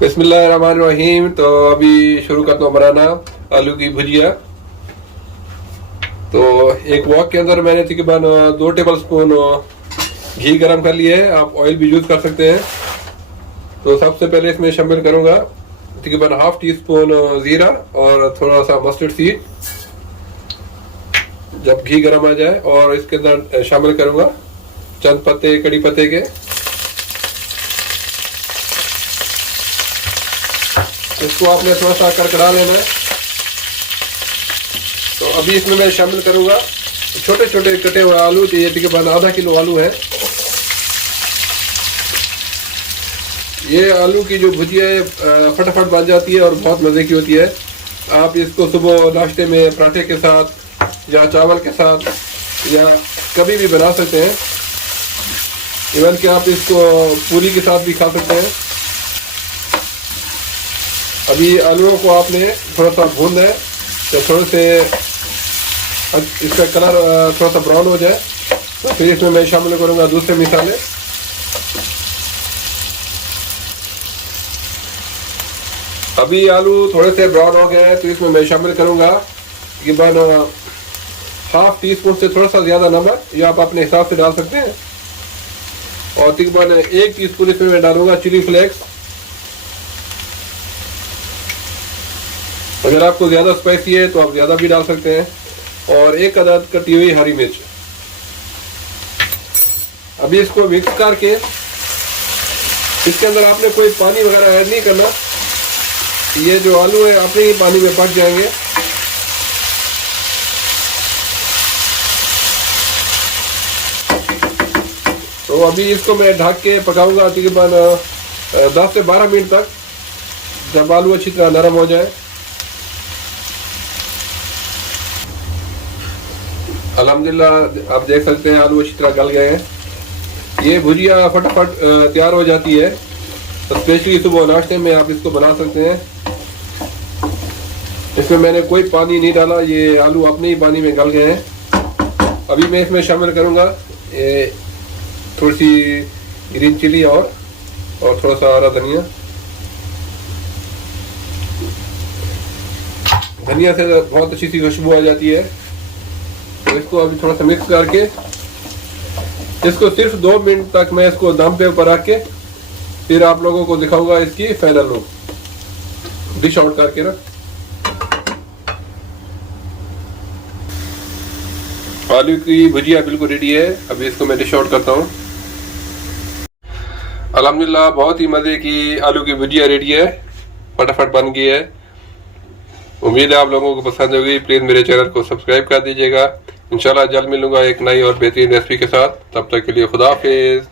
बिस्मिल्लाहिर्रहमानिर्रहीम। तो अभी शुरू करता हूँ बनाना आलू की भुजिया। तो एक वॉक के अंदर मैंने तकरीबन 2 टेबल स्पून घी गरम कर लिया है। आप ऑयल भी यूज कर सकते हैं। तो सबसे पहले इसमें शामिल करूंगा तकरीबन ½ टीस्पून जीरा और थोड़ा सा मस्टर्ड सीड। जब घी गरम आ जाए और इसके अंदर शामिल करूंगा चंद पत्ते कड़ी पत्ते के। इसको आपने थोड़ा सा कड़कड़ा लेना है। तो अभी इसमें मैं शामिल करूंगा छोटे छोटे कटे हुए आलू। तो ये तकरीबन ½ किलो आलू है। ये आलू की जो भुजिया है फटाफट बन जाती है और बहुत मज़े की होती है। आप इसको सुबह नाश्ते में पराठे के साथ या चावल के साथ या कभी भी बना सकते हैं। इवन कि आप इसको पूरी के साथ भी खा सकते हैं। अभी आलूओं को आपने थोड़ा सा भूनना है। तो थोड़े से इसका कलर थोड़ा सा ब्राउन हो जाए तो फिर इसमें मैं शामिल करूंगा दूसरे मसाले। अभी आलू थोड़े से ब्राउन हो गए हैं तो इसमें मैं शामिल करूंगा तकरीबन ½ टीस्पून से थोड़ा सा ज़्यादा नमक, ये आप अपने हिसाब से डाल सकते हैं। और तकरीबन 1 टीस्पून इसमें मैं डालूंगा चिली फ्लेक्स। अगर आपको ज़्यादा स्पाइसी है तो आप ज़्यादा भी डाल सकते हैं। और 1 अदद कटी हुई हरी मिर्च। अभी इसको मिक्स करके इसके अंदर आपने कोई पानी वगैरह ऐड नहीं करना। ये जो आलू है अपने ही पानी में पक जाएंगे। तो अभी इसको मैं ढक के पकाऊंगा तकरीबन 10 से 12 मिनट तक, जब आलू अच्छी तरह नरम हो जाए। अल्हम्दुलिल्लाह आप देख सकते हैं आलू अच्छी तरह गल गए हैं। ये भुजिया फटाफट तैयार हो जाती है। तो स्पेशली सुबह नाश्ते में आप इसको बना सकते हैं। इसमें मैंने कोई पानी नहीं डाला, ये आलू अपने ही पानी में गल गए हैं। अभी मैं इसमें शामिल करूंगा थोड़ी सी ग्रीन चिली और थोड़ा सा हरा धनिया। धनिया से बहुत अच्छी सी खुशबू आ जाती है। तो इसको अभी थोड़ा सा मिक्स करके इसको सिर्फ 2 मिनट तक मैं इसको दम पे ऊपर रख के फिर आप लोगों को दिखाऊंगा इसकी फाइनल लुक। डिश आउट करके ना आलू की भुजिया बिल्कुल रेडी है। अभी इसको मैं डिश आउट करता हूँ। अल्हम्दुलिल्लाह बहुत ही मज़े की आलू की भुजिया रेडी है, फटाफट बन गई है। उम्मीद है आप लोगों को पसंद होगी। प्लीज़ मेरे चैनल को सब्सक्राइब कर दीजिएगा। इंशाल्लाह जल्द मिलूंगा एक नई और बेहतरीन रेसिपी के साथ। तब तक के लिए खुदा हाफिज़।